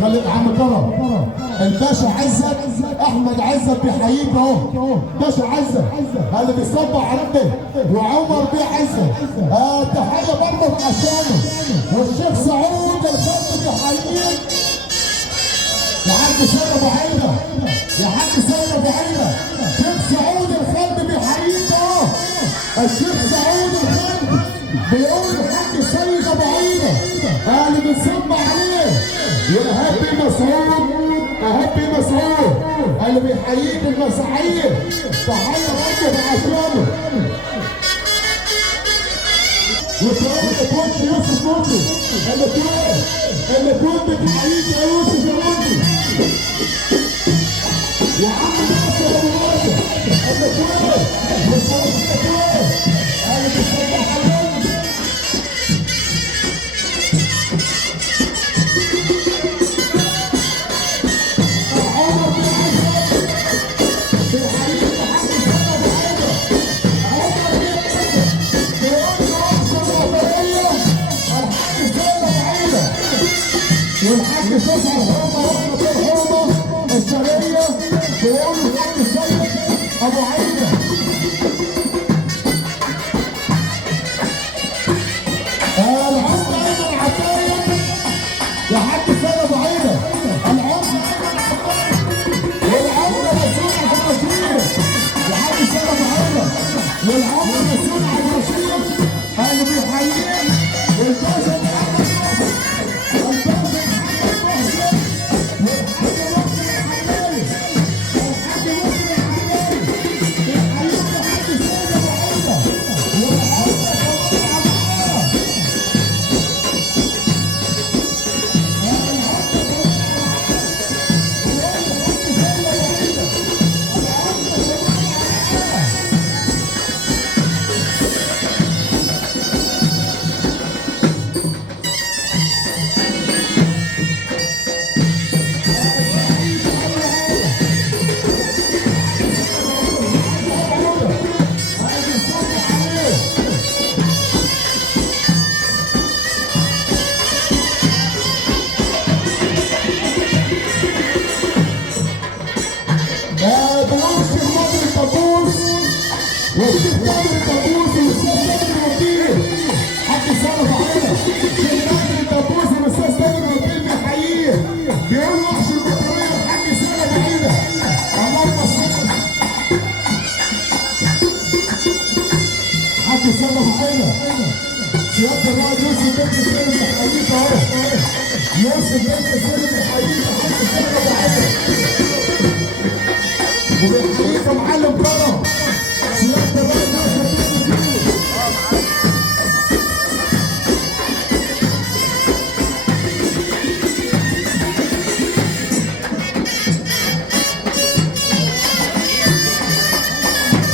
خليك يا عم كرم. الباشا عزت احمد عزت بيحييك اهو. باشا عزت اللي بيصبح عليك وعمر بيه عزت. تحيه برضه عشانه. والشيخ سعود الخط بيحييك. يا حاج سيد ابو عيده، يا حاج سيد ابو عيده. الشيخ سعود الخط بيحييك اهو. الشيخ سعود الخط بيقول الحاج سيد ابو عيده اللي بنصب عليه. يا هابي مسعود، هابي مسعود اللي بيحييك المساعير. تحيه برضه عشانه. وكنت يوسف مندي اللي كنت بتحييك يا يوسف يا مندي. يا عم ناصر ابو ماجد اللي كنت اللي بيصبح عليك. والحاج صفحة الحومة رحمة الحومة الشرقية بيقولوا الحاج سيد أبو عيدة. العمدة أيمن عطاية يا حاج سيد أبو عيدة. العمدة أيمن عطاية والعمدة مسؤول عن المشير يا حاج سيد أبو عيدة. والعمدة مسؤول عن المشير اللي بيحييك. والباشا والشيخ نادر الدبوس والاستاذ تامر الوكيل. حاج سيد ابو عيده. الشيخ نادر الدبوس والاستاذ تامر الوكيل بيحييه. بيقول وحش البطاريه الحاج سيد ابو عيده. اللهم صل. حاج سيد ابو عيده. سياده الرائد يوسف بنت سيد بيحييك اهو. يوسف بنت سيد بيحييك يا حاج سيد ابو عيده. وبيحييك يا معلم كرم.